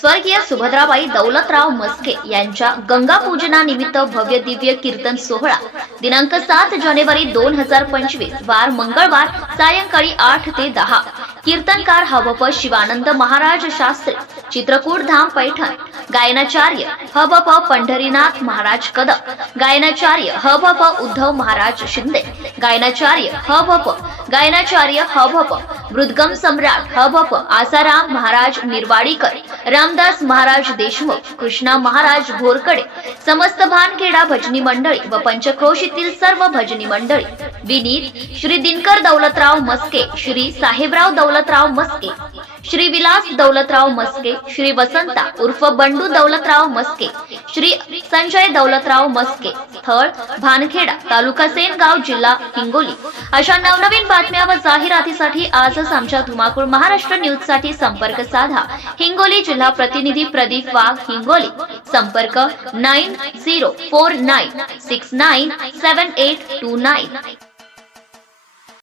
स्वर्गीय सुभद्राबाई दौलतराव मस्के यांच्या गंगा पूजनानिमित्त भव्य दिव्य कीर्तन सोहळा. दिनांक सात जानेवारी दोन हजार पंचवीस वार मंगळवार सायंकाळी आठ ते दहा. कीर्तनकार हबप शिवानंद महाराज शास्त्री चित्रकूट धाम पैठण. गायनाचार्य हबप पंढरीनाथ महाराज कदम गायनाचार्य हबप उद्धव महाराज शिंदे. गायनाचार्य हबप गायनाचार्य हबप मृदगम सम्राट हबप आसाराम महाराज निर्वाडीकर रामदास महाराज देशमुख कृष्णा महाराज भोरकडे समस्त भानखेडा भजनी मंडळी व पंचक्रोशीतील सर्व भजनी मंडळी विनीत श्री दिनकर दौलतराव मस्के श्री साहेबराव दौलतराव मस्के श्री विलास दौलतराव मस्के श्री वसंता उर्फ बंडू दौलतराव मस्के श्री संजय दौलतराव मस्के थळ भानखेडा तालुका सेनगाव जिल्हा हिंगोली. अशा नवनवीन बातम्या व जाहिरातीसाठी आजच आमच्या धुमाकूळ महाराष्ट्र न्यूजसाठी संपर्क साधा. हिंगोली जिल्हा प्रतिनिधी प्रदीप वाघ हिंगोली. संपर्क nine zero four nine six nine seven eight two nine.